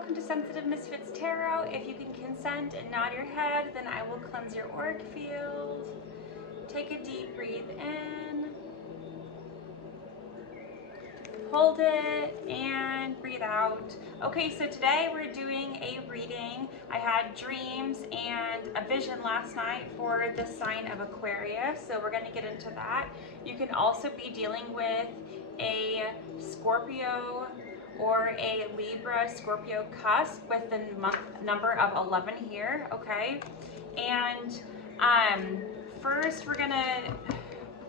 welcome to Sensitive Misfits Tarot. If you can consent and nod your head, then I will cleanse your auric field. Take a deep breath in, hold it, and breathe out. Okay, so today we're doing a reading. I had dreams and a vision last night for the sign of Aquarius, so we're going to get into that. You can also be dealing with a Scorpio or a Libra Scorpio cusp with the number of 11 here, okay? And first we're gonna,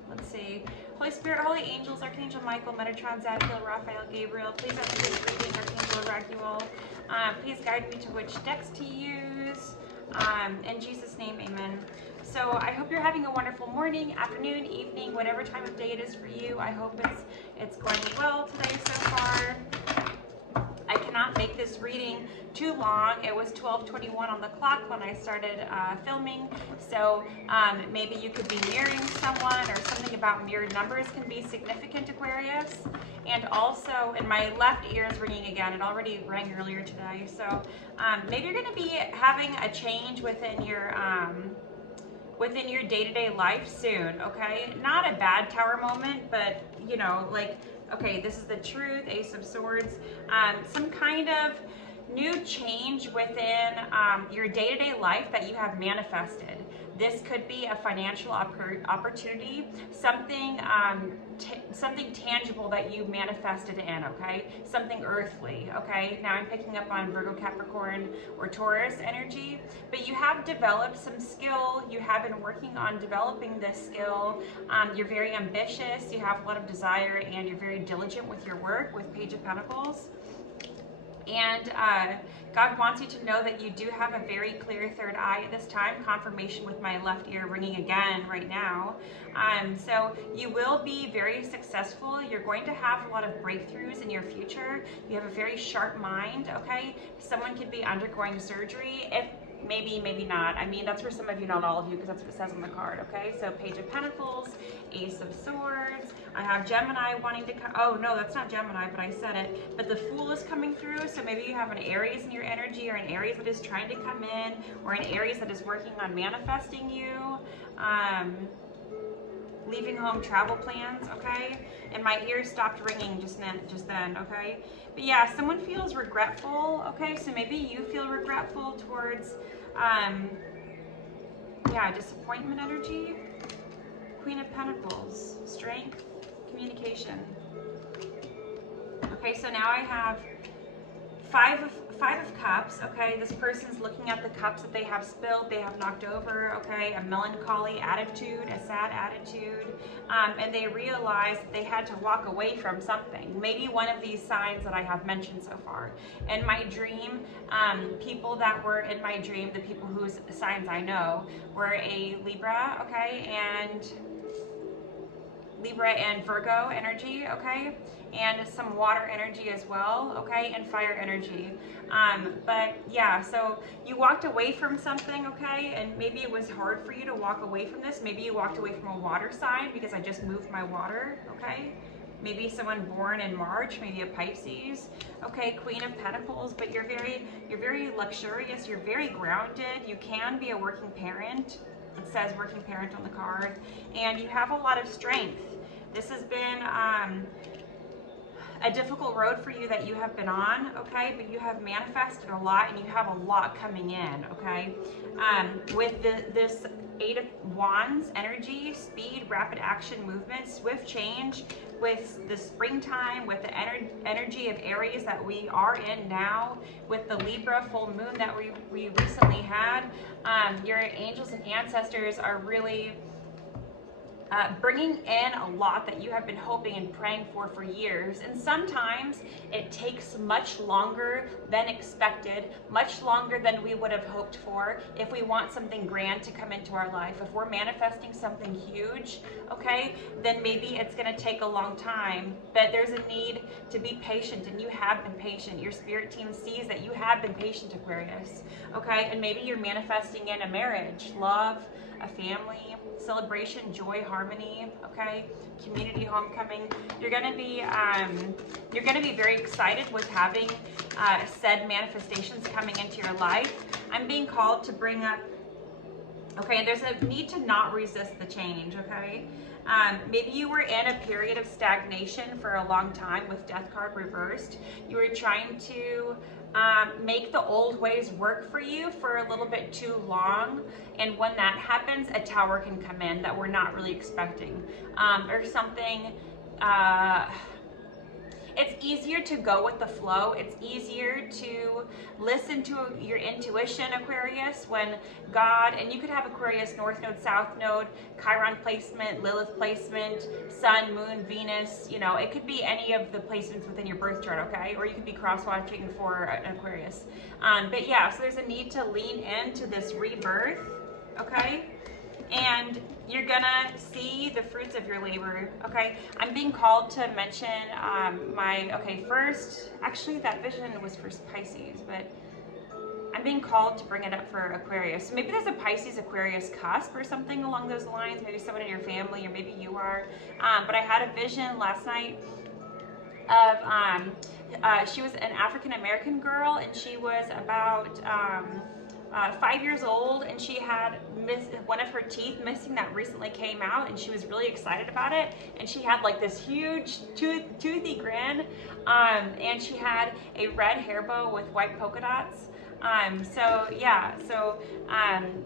let's see, Holy Spirit, Holy Angels, Archangel Michael, Metatron, Zadkiel, Raphael, Gabriel, please help me this reading, Archangel Raguel, please guide me to which decks to use, in Jesus' name, amen. So I hope you're having a wonderful morning, afternoon, evening, whatever time of day it is for you. I hope it's going well today so far. I cannot make this reading too long. It was 12:21 on the clock when I started filming, so maybe you could be mirroring someone, or something about mirrored numbers can be significant, Aquarius. And also, in my left ear is ringing again. It already rang earlier today, so maybe you're going to be having a change within your day-to-day life soon, okay? Not a bad Tower moment, but you know, like, okay, this is the truth, Ace of Swords, some kind of new change within your day-to-day life that you have manifested. This could be a financial opportunity, something something tangible that you manifested in, okay? Something earthly, okay? Now I'm picking up on Virgo, Capricorn, or Taurus energy, but you have developed some skill. You have been working on developing this skill. You're very ambitious, you have a lot of desire, and you're very diligent with your work with Page of Pentacles. And God wants you to know that you do have a very clear third eye at this time. Confirmation with my left ear ringing again right now. So you will be very successful. You're going to have a lot of breakthroughs in your future. You have a very sharp mind, okay? Someone could be undergoing surgery. If maybe not. I mean, that's for some of you, not all of you, because that's what it says on the card, okay? So Page of Pentacles, Ace of Swords. I have Gemini wanting to come. Oh, no, that's not Gemini, but I said it. But the Fool is coming through, so maybe you have an Aries in your energy, or an Aries that is trying to come in, or an Aries that is working on manifesting you. Leaving home travel plans, okay? And my ears stopped ringing just then, okay? But yeah, someone feels regretful, okay? So maybe you feel regretful towards, yeah, disappointment energy. Queen of Pentacles, strength, communication. Okay, so now I have Five of Cups, okay? This person's looking at the cups that they have spilled, they have knocked over, okay? A melancholy attitude, a sad attitude, and they realized that they had to walk away from something. Maybe one of these signs that I have mentioned so far. In my dream, people that were in my dream, the people whose signs I know, were a Libra, okay? And Libra and Virgo energy, okay? And some water energy as well, okay? And fire energy. But yeah, so you walked away from something, okay? And maybe it was hard for you to walk away from this. Maybe you walked away from a water sign because I just moved my water, okay? Maybe someone born in March, maybe a Pisces, okay? Queen of Pentacles, but you're very luxurious, you're very grounded. You can be a working parent. It says working parent on the card, and you have a lot of strength. This has been a difficult road for you that you have been on, okay? But you have manifested a lot, and you have a lot coming in, okay? With this Eight of Wands energy, speed, rapid action, movement, swift change, with the springtime, with the energy of Aries that we are in now, with the Libra full moon that we recently had, your angels and ancestors are really bringing in a lot that you have been hoping and praying for years. And sometimes it takes much longer than expected, much longer than we would have hoped for if we want something grand to come into our life. If we're manifesting something huge, okay, then maybe it's going to take a long time. But there's a need to be patient, and you have been patient. Your spirit team sees that you have been patient, Aquarius, okay? And maybe you're manifesting in a marriage, love, a family, celebration, joy, harmony, okay? Community homecoming. You're gonna be very excited with having said manifestations coming into your life. I'm being called to bring up, okay, there's a need to not resist the change, okay? Maybe you were in a period of stagnation for a long time with Death card reversed. You were trying to make the old ways work for you for a little bit too long. And when that happens, a tower can come in that we're not really expecting. Or something, it's easier to go with the flow. It's easier to listen to your intuition, Aquarius, when God, and you could have Aquarius North Node, South Node, Chiron placement, Lilith placement, Sun, Moon, Venus, you know, it could be any of the placements within your birth chart, okay? Or you could be cross-watching for an Aquarius. But yeah, so there's a need to lean into this rebirth, okay? And you're gonna see the fruits of your labor, okay? I'm being called to mention first, actually that vision was for Pisces, but I'm being called to bring it up for Aquarius. So maybe there's a Pisces Aquarius cusp or something along those lines, maybe someone in your family, or maybe you are. But I had a vision last night of, she was an African American girl, and she was about 5 years old, and she had one of her teeth missing that recently came out, and she was really excited about it, and she had like this huge toothy grin, and she had a red hair bow with white polka dots.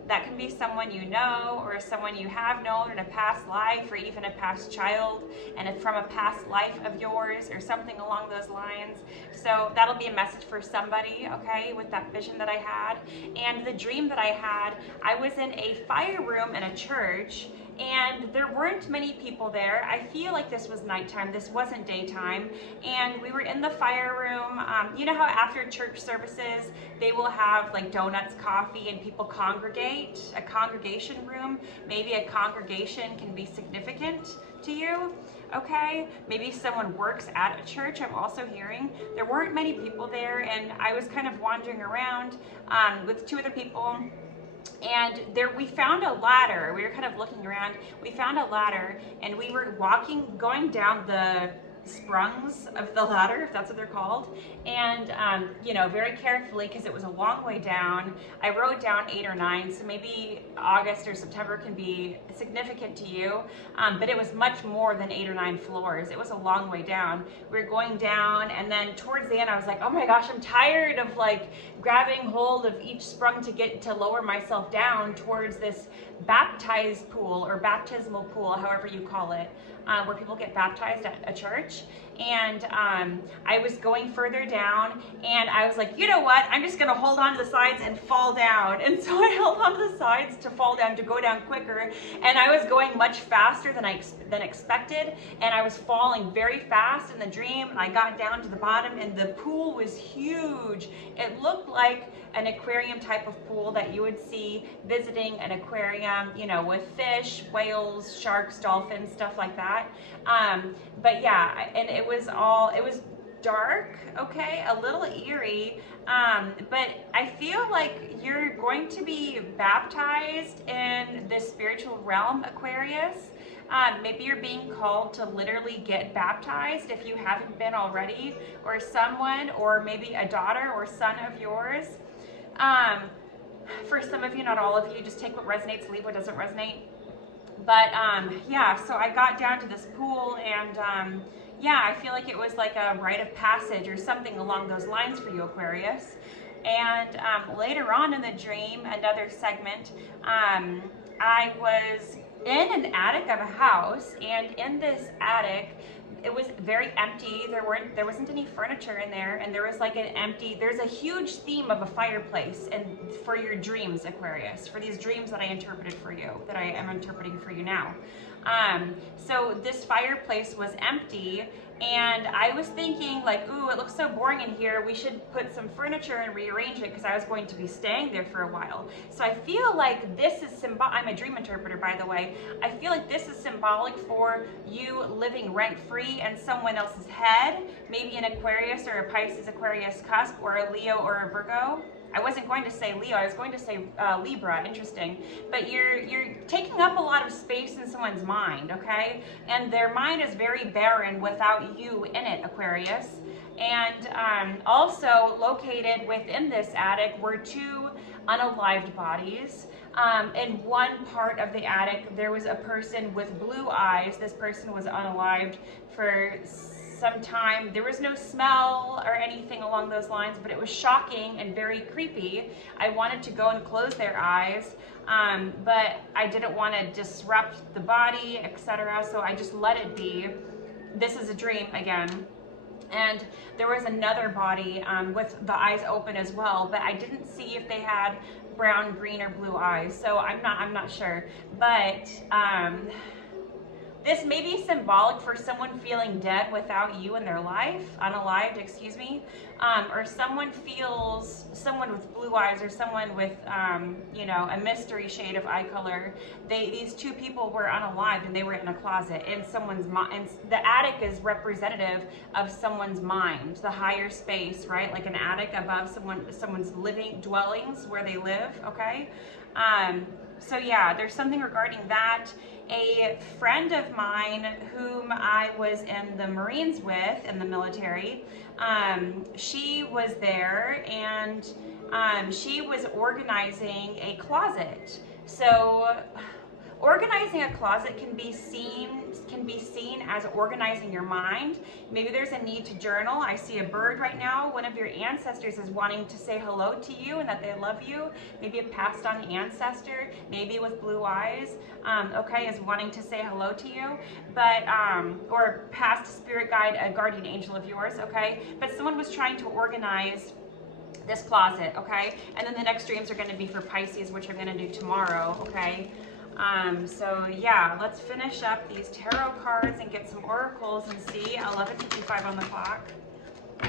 That can be someone you know, or someone you have known in a past life, or even a past child, and it's from a past life of yours, or something along those lines. So that'll be a message for somebody, okay, with that vision that I had. And the dream that I had, I was in a fire room in a church, and there weren't many people there. I feel like this was nighttime, this wasn't daytime, and we were in the fire room. You know how after church services, they will have like donuts, coffee, and people congregate, a congregation room. Maybe a congregation can be significant to you, okay? Maybe someone works at a church, I'm also hearing. There weren't many people there, and I was kind of wandering around with two other people. And there we found a ladder. We were kind of looking around. We found a ladder, and we were going down the sprungs of the ladder, if that's what they're called, and very carefully, because it was a long way down. I wrote down 8 or 9, so maybe August or September can be significant to you, but it was much more than 8 or 9 floors. It was a long way down. We were going down, and then towards the end I was like, oh my gosh, I'm tired of like grabbing hold of each sprung to lower myself down towards this baptized pool, or baptismal pool, however you call it, where people get baptized at a church. And I was going further down, and I was like, you know what, I'm just gonna hold on to the sides and fall down. And so I held on to the sides to fall down, to go down quicker, and I was going much faster than expected, and I was falling very fast in the dream, and I got down to the bottom, and the pool was huge. It looked like an aquarium type of pool that you would see visiting an aquarium, with fish, whales, sharks, dolphins, stuff like that. But yeah, and it was dark, okay, a little eerie, but I feel like you're going to be baptized in the spiritual realm, Aquarius. Maybe you're being called to literally get baptized if you haven't been already, or someone, or maybe a daughter or son of yours. For some of you, not all of you, just take what resonates, leave what doesn't resonate. But so I got down to this pool, and I feel like it was like a rite of passage or something along those lines for you, Aquarius. And later on in the dream, another segment, I was in an attic of a house, and in this attic, it was very empty. There wasn't any furniture in there, and there was like there's a huge theme of a fireplace, and for your dreams, Aquarius, for these dreams that I interpreted for you, that I am interpreting for you now. So this fireplace was empty, and I was thinking like, ooh, it looks so boring in here. We should put some furniture and rearrange it, because I was going to be staying there for a while. So I feel like this is I'm a dream interpreter, by the way. I feel like this is symbolic for you living rent-free in someone else's head, maybe an Aquarius or a Pisces Aquarius cusp, or a Leo or a Virgo. I wasn't going to say Leo, I was going to say Libra, interesting. But you're taking up a lot of space in someone's mind, okay? And their mind is very barren without you in it, Aquarius. And also located within this attic were two unalived bodies. In one part of the attic, there was a person with blue eyes. This person was unalived for some time. There was no smell or anything along those lines, but it was shocking and very creepy. I wanted to go and close their eyes, but I didn't want to disrupt the body, etc. So I just let it be. This is a dream again. And there was another body with the eyes open as well, but I didn't see if they had brown, green, or blue eyes. So I'm not sure. But this may be symbolic for someone feeling dead without you in their life, unalived, excuse me, or someone with blue eyes, or someone with, you know, a mystery shade of eye color. These two people were unalived and they were in a closet in someone's mind. And the attic is representative of someone's mind, the higher space, right? Like an attic above someone's living dwellings where they live, okay? So yeah, there's something regarding that. A friend of mine whom I was in the Marines with, in the military, she was there, and she was organizing a closet. So organizing a closet can be seen as organizing your mind. Maybe there's a need to journal. I see a bird right now. One of your ancestors is wanting to say hello to you and that they love you. Maybe a passed on ancestor, maybe with blue eyes, okay, is wanting to say hello to you. But or past spirit guide, a guardian angel of yours, okay? But someone was trying to organize this closet, okay? And then the next dreams are going to be for Pisces, which I'm going to do tomorrow, okay? So yeah, let's finish up these tarot cards and get some oracles and see. 11:55 on the clock.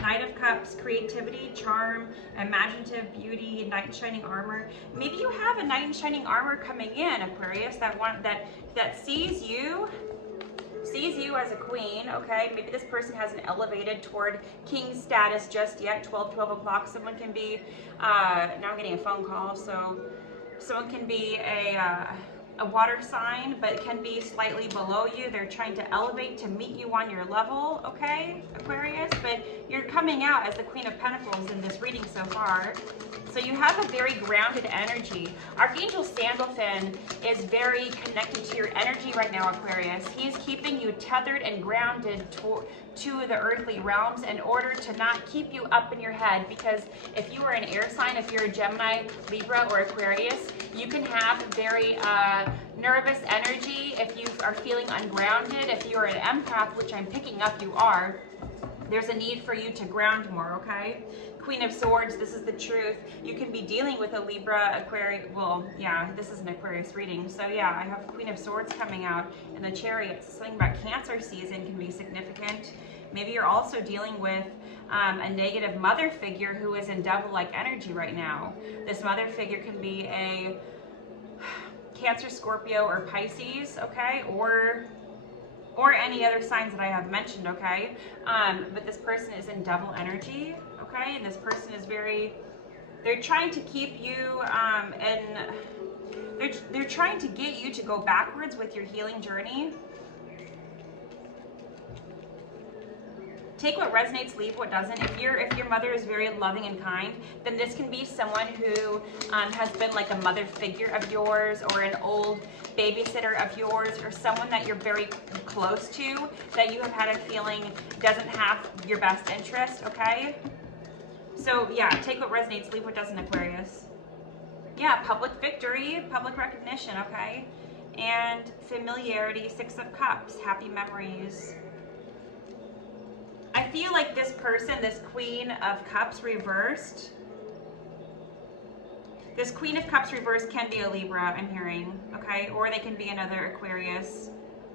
Knight of Cups, creativity, charm, imaginative beauty, knight in shining armor. Maybe you have a knight in shining armor coming in, Aquarius, that sees you as a queen, okay? Maybe this person hasn't elevated toward king status just yet. 12 o'clock. Someone can be, now I'm getting a phone call, so someone can be a water sign, but it can be slightly below you. They're trying to elevate to meet you on your level, okay, Aquarius? But you're coming out as the Queen of Pentacles in this reading so far. So you have a very grounded energy. Archangel Sandalphon is very connected to your energy right now, Aquarius. He's keeping you tethered and grounded to the earthly realms in order to not keep you up in your head, because if you are an air sign, if you're a Gemini, Libra, or Aquarius, you can have very nervous energy if you are feeling ungrounded. If you are an empath, which I'm picking up you are, there's a need for you to ground more, okay? Queen of Swords, this is the truth. You can be dealing with a Libra, Aquarius, well, yeah, this is an Aquarius reading. So yeah, I have Queen of Swords coming out in the Chariots. Something about Cancer season can be significant. Maybe you're also dealing with a negative mother figure who is in devil-like energy right now. This mother figure can be a Cancer, Scorpio, or Pisces, okay? Or any other signs that I have mentioned, okay? But this person is in devil energy, okay? And this person is they're trying to keep you, they're trying to get you to go backwards with your healing journey. Take what resonates, leave what doesn't. If your mother is very loving and kind, then this can be someone who has been like a mother figure of yours, or an old babysitter of yours, or someone that you're very close to that you have had a feeling doesn't have your best interest, okay? So yeah, take what resonates, leave what doesn't, Aquarius. Yeah, public victory, public recognition, okay? And familiarity, 6 of Cups, happy memories. I feel like this person, this Queen of Cups reversed, this Queen of Cups reversed can be a Libra, I'm hearing, okay? Or they can be another Aquarius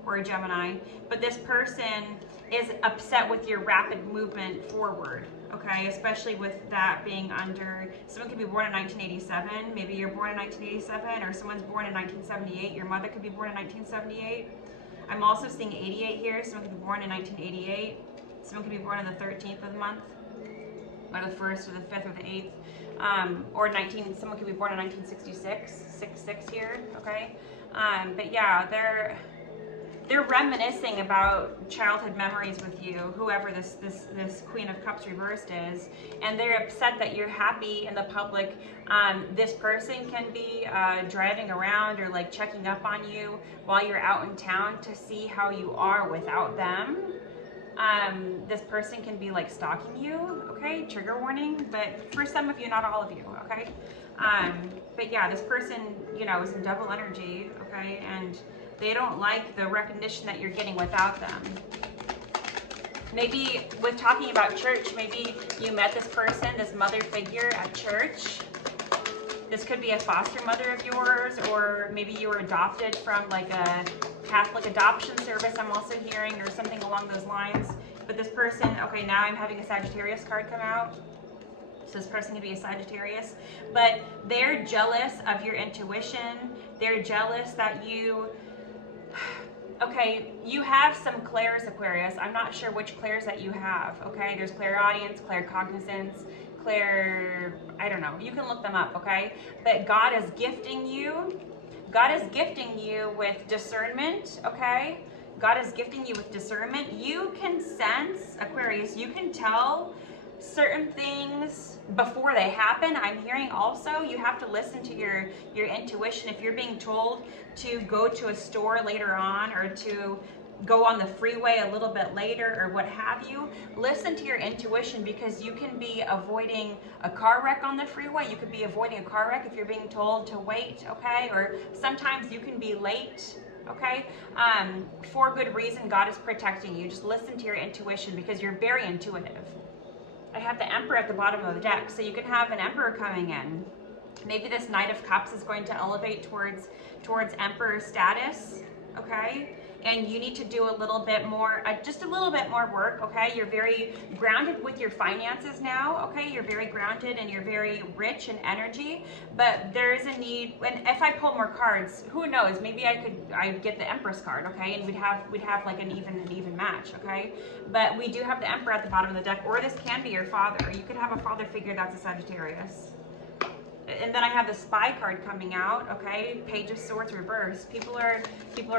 or a Gemini. But this person is upset with your rapid movement forward, okay? Especially with that being under, someone could be born in 1987. Maybe you're born in 1987, or someone's born in 1978. Your mother could be born in 1978. I'm also seeing 88 here. Someone could be born in 1988. Someone could be born on the 13th of the month. or the 1st or the 5th or the 8th, or someone could be born in 1966, 6 here, okay? But yeah, they're reminiscing about childhood memories with you, whoever this Queen of Cups reversed is, and they're upset that you're happy in the public. This person can be driving around or like checking up on you while you're out in town to see how you are without them. This person can be like stalking you, okay? Trigger warning, but for some of you, not all of you, okay? But yeah, this person, you know, is in double energy, okay? And they don't like the recognition that you're getting without them. Maybe with talking about church, maybe you met this person, this mother figure at church. This could be a foster mother of yours, or maybe you were adopted from like a Catholic adoption service, I'm also hearing, or something along those lines. But this person, okay, now I'm having a Sagittarius card come out. So this person could be a Sagittarius, but they're jealous of your intuition. They're jealous that you, okay, you have some clairs, Aquarius. I'm not sure which clairs that you have, okay? There's clairaudience, claircognizance, I don't know. You can look them up, okay? But God is gifting you. God is gifting you with discernment, okay? God is gifting you with discernment. You can sense, Aquarius, you can tell certain things before they happen. I'm hearing also you have to listen to your intuition. If you're being told to go to a store later on, or to go on the freeway a little bit later, or what have you, listen to your intuition, because you can be avoiding a car wreck on the freeway. You could be avoiding a car wreck if you're being told to wait, okay? Or sometimes you can be late, okay? For good reason. God is protecting you. Just listen to your intuition, because you're very intuitive. I have the Emperor at the bottom of the deck, so you can have an Emperor coming in. Maybe this Knight of Cups is going to elevate towards Emperor status, okay? And you need to do a little bit more, just a little bit more work, okay? You're very grounded with your finances now, okay? You're very grounded and you're very rich in energy, but there is a need, and if I pull more cards, who knows? Maybe I'd get the Empress card, okay? And we'd have like an even match, okay? But we do have the Emperor at the bottom of the deck, or this can be your father. You could have a father figure that's a Sagittarius. And then I have the Spy card coming out, okay? Page of Swords reversed. People are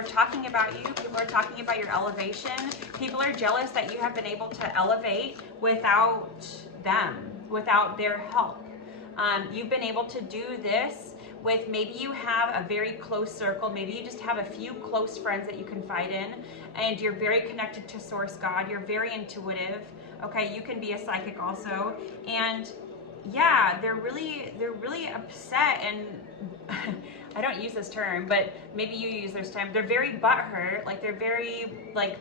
talking about you. People are talking about your elevation. People are jealous that you have been able to elevate without them, without their help. You've been able to do this with, maybe you have a very close circle. Maybe you just have a few close friends that you confide in, and you're very connected to Source God. You're very intuitive, okay? You can be a psychic also, and yeah, they're really upset, and I don't use this term, but maybe you use this term. They're very butthurt, like they're very like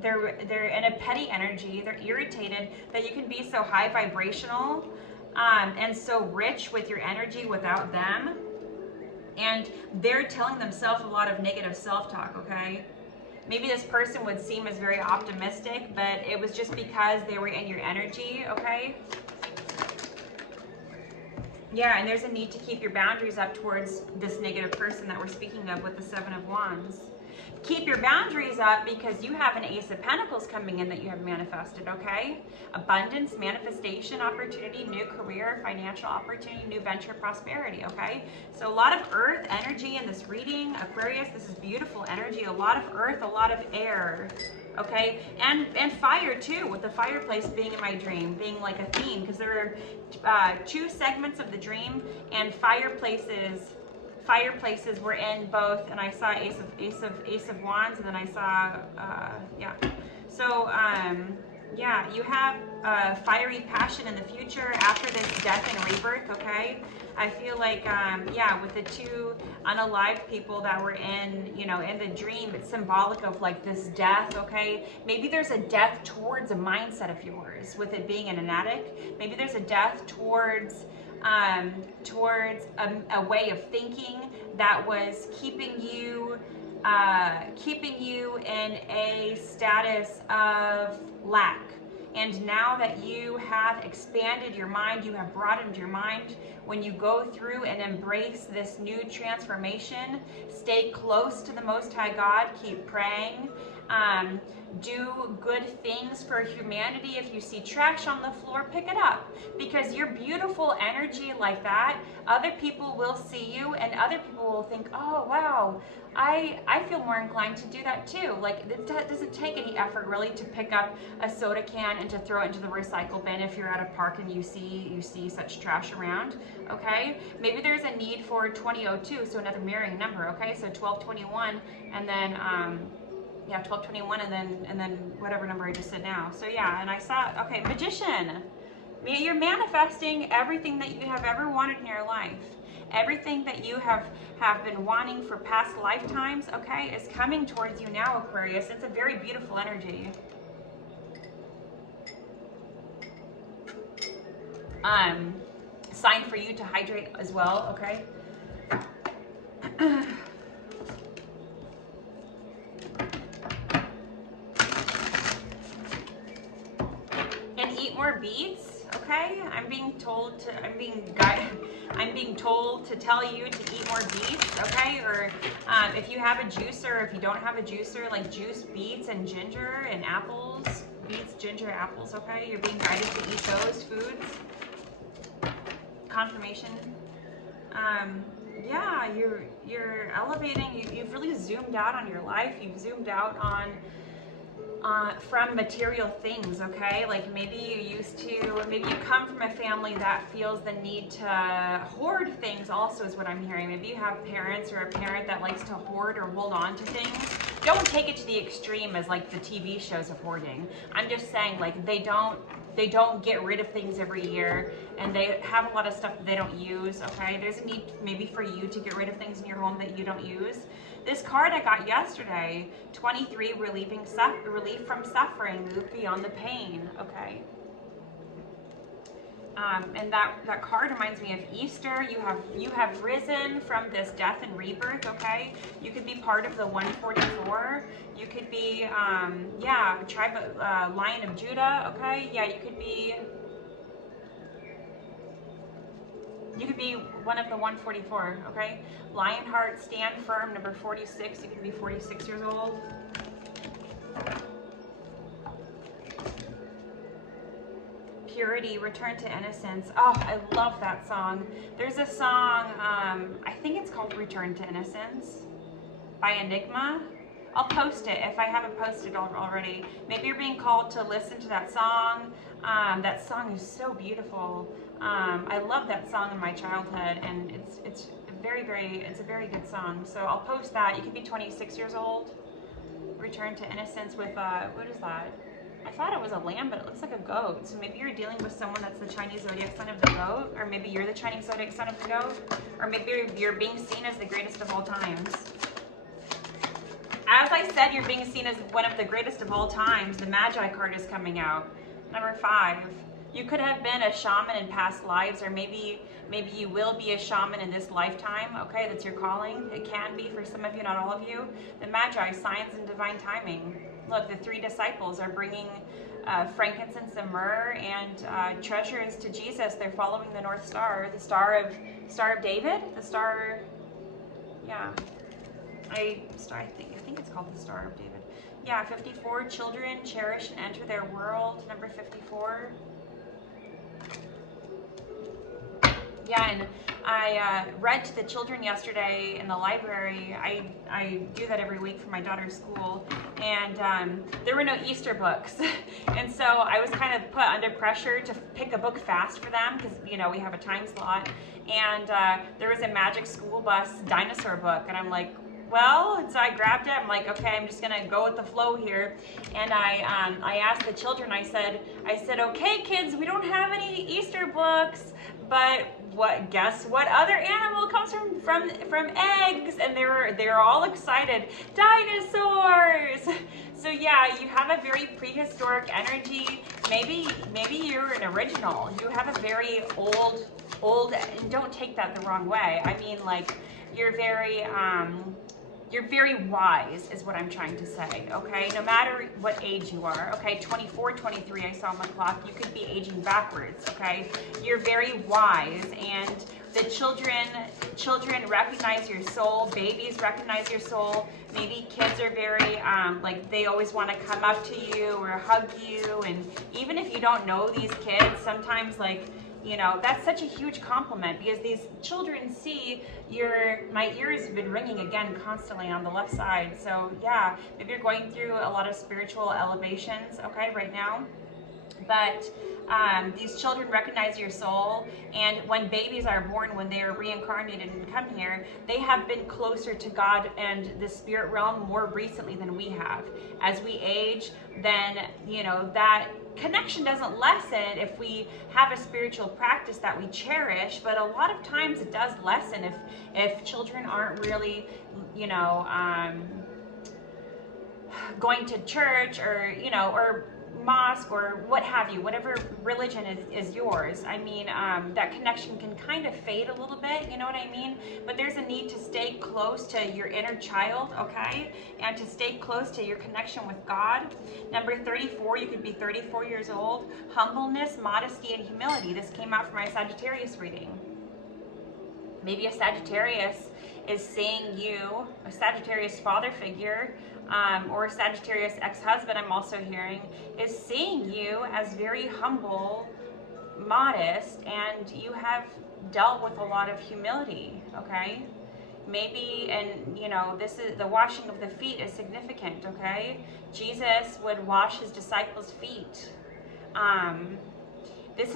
they're in a petty energy. They're irritated that you can be so high vibrational and so rich with your energy without them, and they're telling themselves a lot of negative self-talk, okay? Maybe this person would seem as very optimistic, but it was just because they were in your energy, okay? Yeah, and there's a need to keep your boundaries up towards this negative person that we're speaking of with the Seven of Wands. Keep your boundaries up, because you have an Ace of Pentacles coming in that you have manifested, okay? Abundance, manifestation, opportunity, new career, financial opportunity, new venture, prosperity, okay? So a lot of earth energy in this reading, Aquarius. This is beautiful energy. A lot of earth, a lot of air, okay? And fire too, with the fireplace being in my dream, being like a theme, because there are 2 segments of the dream, and fireplaces were in both, and I saw Ace of Wands, and then I saw yeah. So yeah, you have fiery passion in the future after this death and rebirth, okay? I feel like yeah, with the 2 unalived people that were in, you know, in the dream, it's symbolic of like this death, okay? Maybe there's a death towards a mindset of yours, with it being in an attic. Maybe there's a death towards a way of thinking that was keeping you in a status of lack. And now that you have expanded your mind, you have broadened your mind, when you go through and embrace this new transformation, stay close to the Most High God, keep praying, Do good things for humanity. If you see trash on the floor, pick it up, because your beautiful energy like that, other people will see you, and other people will think, oh wow, I feel more inclined to do that too. Like, it doesn't take any effort really to pick up a soda can and to throw it into the recycle bin if you're at a park and you see such trash around. Okay, maybe there's a need for 2002, so another mirroring number. Okay, so 1221, and then yeah, 1221, and then whatever number I just said now. So yeah, and I saw, okay, Magician. You're manifesting everything that you have ever wanted in your life. Everything that you have been wanting for past lifetimes, okay, is coming towards you now, Aquarius. It's a very beautiful energy. Sign for you to hydrate as well, okay? And eat more beets, okay? I'm being told to tell you to eat more beets, okay? Or if you have a juicer, if you don't have a juicer, like juice beets and ginger and apples. Beets, ginger, apples, okay? You're being guided to eat those foods. Confirmation. Yeah, you're elevating. You've really zoomed out on your life. You've zoomed out on from material things, okay? Like maybe you come from a family that feels the need to hoard things also, is what I'm hearing. Maybe you have parents or a parent that likes to hoard or hold on to things. Don't take it to the extreme as like the TV shows of hoarding. I'm just saying, like, they don't get rid of things every year, and they have a lot of stuff that they don't use, okay? There's a need maybe for you to get rid of things in your home that you don't use. This card I got yesterday, 23, relief from suffering, move beyond the pain, okay? And that card reminds me of Easter. You have risen from this death and rebirth, okay? You could be part of the 144. You could be, yeah, tribe, Lion of Judah, okay? Yeah, you could be one of the 144, okay? Lionheart, stand firm, number 46. You could be 46 years old. Purity, return to innocence. Oh, I love that song. There's a song, I think it's called Return to Innocence by Enigma. I'll post it if I haven't posted already. Maybe you're being called to listen to that song. That song is so beautiful. I love that song in my childhood, and it's a very good song. So I'll post that. You could be 26 years old. Return to innocence with what is that? I thought it was a lamb, but it looks like a goat. So maybe you're dealing with someone that's the Chinese zodiac sign of the goat, or maybe you're the Chinese zodiac sign of the goat, or maybe you're being seen as the greatest of all times. As I said, you're being seen as one of the greatest of all times. The Magi card is coming out. Number 5. You could have been a shaman in past lives, or maybe you will be a shaman in this lifetime, okay? That's your calling. It can be for some of you, not all of you. The Magi, signs and divine timing. Look, the 3 disciples are bringing frankincense and myrrh and treasures to Jesus. They're following the North Star, the Star of David, the star, yeah. I think it's called the Star of David. Yeah, 54, children cherish and enter their world, number 54. Yeah, and I read to the children yesterday in the library. I do that every week for my daughter's school, and there were no Easter books. And so I was kind of put under pressure to pick a book fast for them, because, you know, we have a time slot. And there was a Magic School Bus dinosaur book, and I'm like, well, and so I grabbed it. I'm like, okay, I'm just gonna go with the flow here. And I asked the children. I said, okay, kids, we don't have any Easter books, but guess what other animal comes from eggs? And they were all excited. Dinosaurs. So yeah, you have a very prehistoric energy. Maybe you're an original. You have a very old, and don't take that the wrong way. I mean, like, you're very you're very wise is what I'm trying to say, okay? No matter what age you are, okay? 24, 23, I saw on the clock, you could be aging backwards, okay? You're very wise, and the children recognize your soul, babies recognize your soul. Maybe kids are very, like they always want to come up to you or hug you, and even if you don't know these kids, sometimes like, you know, that's such a huge compliment because these children see my ears have been ringing again constantly on the left side. So yeah, maybe you're going through a lot of spiritual elevations, okay, right now. But these children recognize your soul, and when babies are born, when they are reincarnated and come here, they have been closer to God and the spirit realm more recently than we have. As we age, then, you know, that connection doesn't lessen if we have a spiritual practice that we cherish, but a lot of times it does lessen if children aren't really, you know, going to church or, you know, or mosque or what have you, whatever religion is yours. I mean, that connection can kind of fade a little bit, you know what I mean? But there's a need to stay close to your inner child, okay? And to stay close to your connection with God. Number 34, you could be 34 years old. Humbleness, modesty, and humility. This came out from my Sagittarius reading. Maybe a Sagittarius is seeing you, a Sagittarius father figure, or a Sagittarius ex-husband, I'm also hearing, is seeing you as very humble, modest, and you have dealt with a lot of humility, okay? Maybe, and you know, this is the washing of the feet is significant, okay? Jesus would wash his disciples' feet. This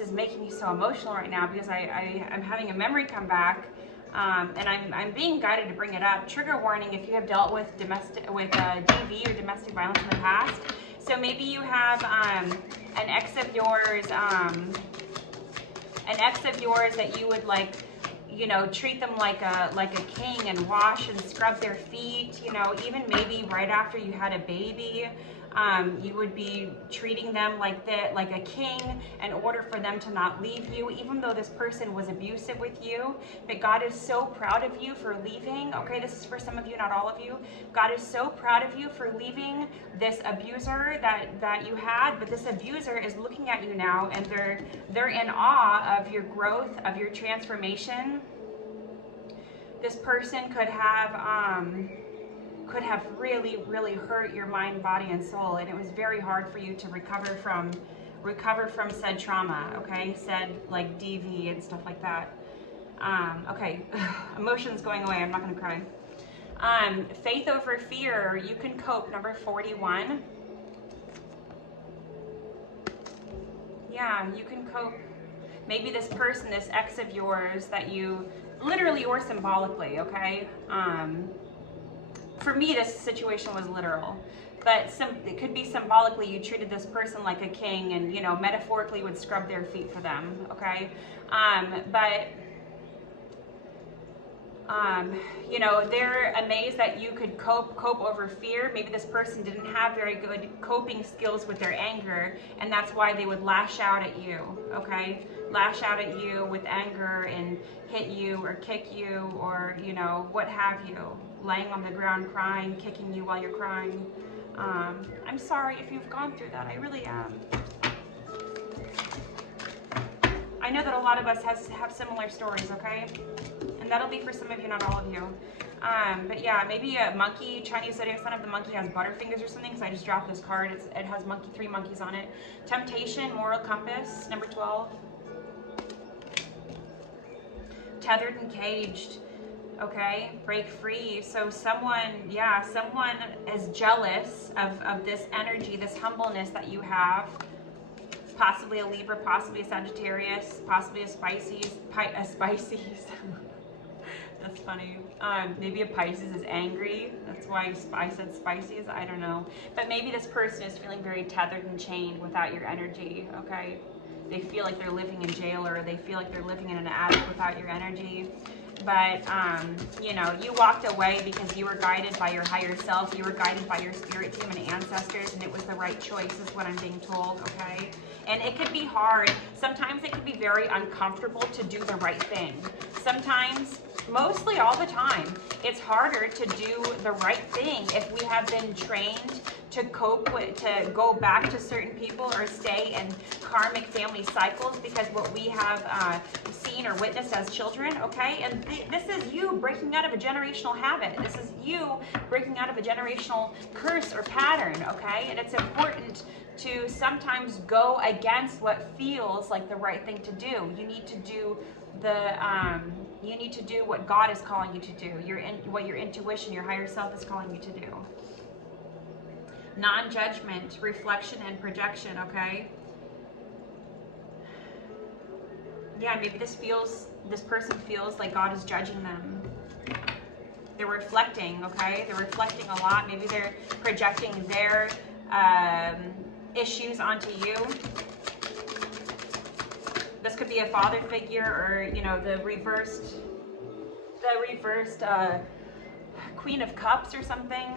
is making me so emotional right now because I'm having a memory come back. And I'm being guided to bring it up. Trigger warning if you have dealt with DV or domestic violence in the past. So maybe you have an ex of yours that you would like, you know, treat them like a king and wash and scrub their feet. You know, even maybe right after you had a baby. You would be treating them like a king in order for them to not leave you, even though this person was abusive with you. But God is so proud of you for leaving. Okay, this is for some of you, not all of you. God is so proud of you for leaving this abuser that you had, but this abuser is looking at you now, and they're in awe of your growth, of your transformation. This person could have really, really hurt your mind, body, and soul, and it was very hard for you to recover from said trauma, okay? Said like DV and stuff like that. Okay, emotions going away, I'm not gonna cry. Faith over fear, you can cope, number 41. Yeah, you can cope. Maybe this person, this ex of yours that you, literally or symbolically, okay? For me, this situation was literal, but it could be symbolically you treated this person like a king and, you know, metaphorically would scrub their feet for them, okay? You know, they're amazed that you could cope over fear. Maybe this person didn't have very good coping skills with their anger, and that's why they would lash out at you, okay? Lash out at you with anger and hit you or kick you or, you know, what have you. Laying on the ground crying, kicking you while you're crying. I'm sorry if you've gone through that. I really am. I know that a lot of us have similar stories, okay? And that'll be for some of you, not all of you. But yeah, maybe a monkey, Chinese zodiac sign of the monkey has butterfingers or something, so I just dropped this card. It has 3 monkeys on it. Temptation, moral compass, number 12. Tethered and caged. Okay, break free. So someone is jealous of this energy, this humbleness that you have. Possibly a Libra, possibly a Sagittarius, possibly a Pisces. That's funny. Maybe a Pisces is angry. That's why I said Pisces. I don't know. But maybe this person is feeling very tethered and chained without your energy. Okay, they feel like they're living in jail, or they feel like they're living in an attic without your energy. But, you know, you walked away because you were guided by your higher self. You were guided by your spirit team and ancestors, and it was the right choice is what I'm being told, okay? And it could be hard. Sometimes it could be very uncomfortable to do the right thing. Sometimes mostly all the time. It's harder to do the right thing if we have been trained to cope with, to go back to certain people or stay in karmic family cycles because what we have seen or witnessed as children, okay? And this is you breaking out of a generational habit. This is you breaking out of a generational curse or pattern, okay? And it's important to sometimes go against what feels like the right thing to do. You need to do what God is calling you to do. What your intuition, your higher self is calling you to do. Non-judgment, reflection, and projection, okay? Yeah, maybe this person feels like God is judging them. They're reflecting, okay? They're reflecting a lot. Maybe they're projecting their issues onto you. This could be a father figure, or the reversed Queen of Cups or something.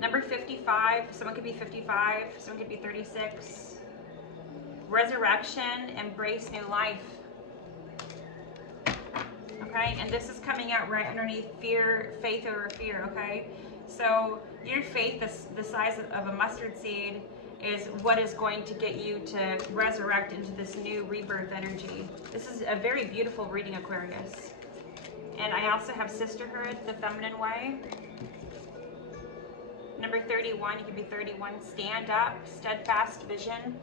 Number 55, someone could be 55, someone could be 36. Resurrection, embrace new life. Okay, and this is coming out right underneath fear, faith over fear, okay? So your faith, the size of a mustard seed, is what is going to get you to resurrect into this new rebirth energy. This is a very beautiful reading, Aquarius. And I also have sisterhood, the feminine way. Number 31, you could be 31. Stand up, steadfast vision.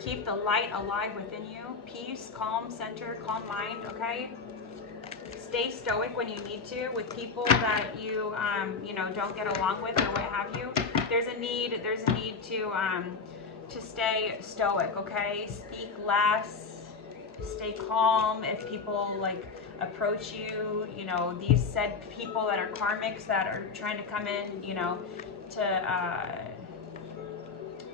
Keep the light alive within you. Peace, calm center, calm mind, okay? Stay stoic when you need to with people that you don't get along with or what have you. There's a need to stay stoic, okay? Speak less, stay calm if people approach you, these said people that are karmics that are trying to come in, to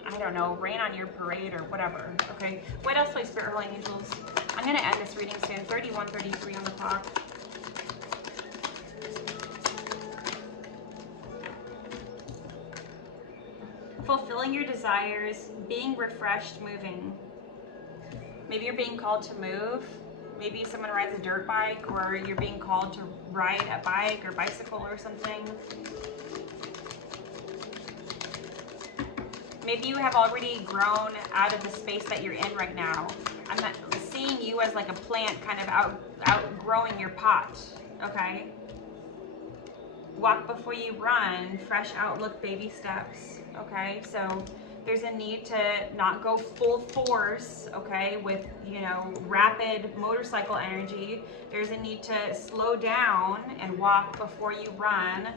I don't know, rain on your parade or whatever, okay? What else, my Spirit Holy Angels? I'm going to end this reading soon. 31, 33 on the clock. Fulfilling your desires, being refreshed, moving. Maybe you're being called to move. Maybe someone rides a dirt bike, or you're being called to ride a bike or bicycle or something. Maybe you have already grown out of the space that you're in right now. I'm not seeing you as like a plant kind of outgrowing your pot, okay? Walk before you run, fresh outlook, baby steps, okay? So there's a need to not go full force, okay, with, rapid motorcycle energy. There's a need to slow down and walk before you run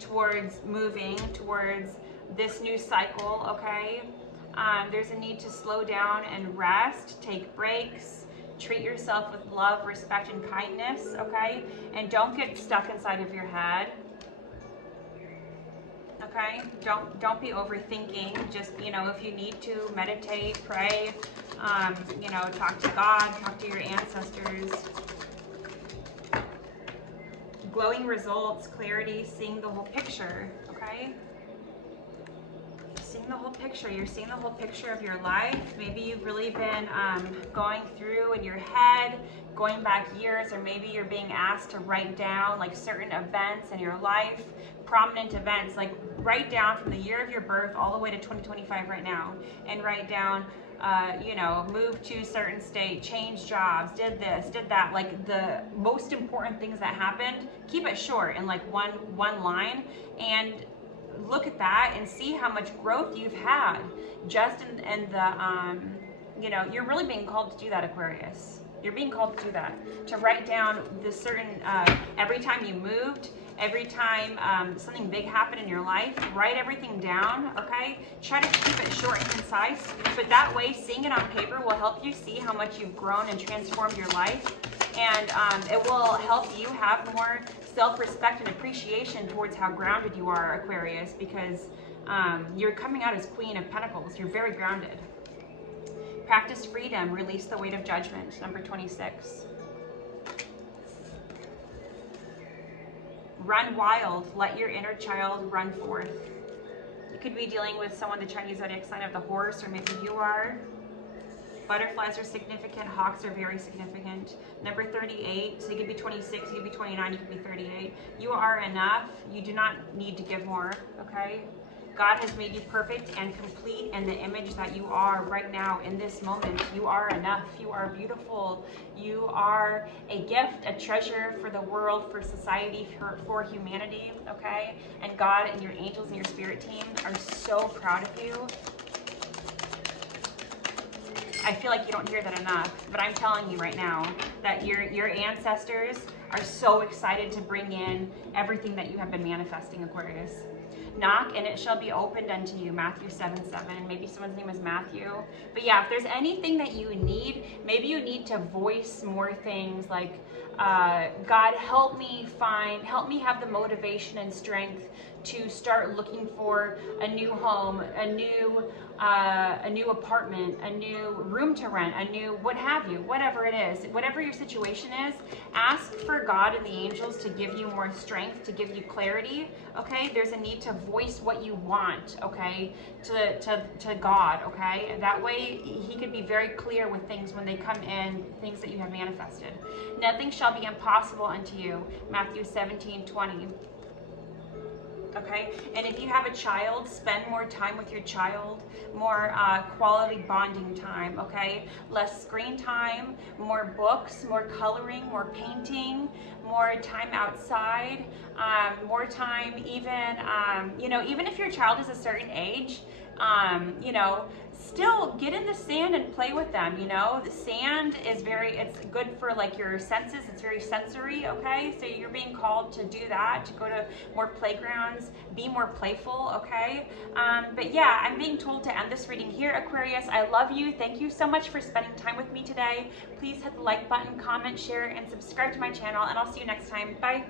towards moving towards this new cycle, okay? There's a need to slow down and rest, take breaks, treat yourself with love, respect, and kindness, okay? And don't get stuck inside of your head, okay? Don't be overthinking. Just, if you need to, meditate, pray, talk to God, talk to your ancestors. Glowing results, clarity, seeing the whole picture, okay? Seeing the whole picture. You're seeing the whole picture of your life. Maybe you've really been going through in your head, going back years, or maybe you're being asked to write down certain events in your life, prominent events, write down from the year of your birth all the way to 2025 right now, and write down move to certain state, change jobs, did this, did that, the most important things that happened. Keep it short in one line, and look at that and see how much growth you've had just in the you're really being called to do that, Aquarius. You're being called to do that, to write down this certain every time you moved, every time something big happened in your life, write everything down, okay? Try to keep it short and concise, but that way seeing it on paper will help you see how much you've grown and transformed your life, and it will help you have more self-respect and appreciation towards how grounded you are, Aquarius, because you're coming out as Queen of Pentacles. You're very grounded. Practice freedom, release the weight of judgment, number 26. Run wild, let your inner child run forth. You could be dealing with someone, the Chinese zodiac sign of the horse, or maybe you are. Butterflies are significant. Hawks are very significant. Number 38, so you could be 26, you could be 29, you could be 38. You are enough. You do not need to give more, okay? God has made you perfect and complete in the image that you are right now in this moment. You are enough. You are beautiful. You are a gift, a treasure for the world, for society, for humanity, okay? And God and your angels and your spirit team are so proud of you. I feel like you don't hear that enough, but I'm telling you right now that your ancestors are so excited to bring in everything that you have been manifesting, Aquarius. Knock and it shall be opened unto you, Matthew 7:7. Maybe someone's name is Matthew. But yeah, if there's anything that you need, maybe you need to voice more things like, God, help me have the motivation and strength to start looking for a new home, a new apartment, a new room to rent, a new what have you, whatever it is, whatever your situation is, ask for God and the angels to give you more strength, to give you clarity, okay? There's a need to voice what you want, okay, to God, okay? And that way he could be very clear with things when they come in, things that you have manifested. Nothing shall be impossible unto you, Matthew 17:20. Okay, and if you have a child, spend more time with your child, more quality bonding time, okay? Less screen time, more books, more coloring, more painting, more time outside, more time even, even if your child is a certain age, still get in the sand and play with them, The sand is it's good for like your senses, it's very sensory, okay? So you're being called to do that, to go to more playgrounds, be more playful, okay? But yeah, I'm being told to end this reading here, Aquarius. I love you. Thank you so much for spending time with me today. Please hit the like button, comment, share, and subscribe to my channel, and I'll see you next time. Bye.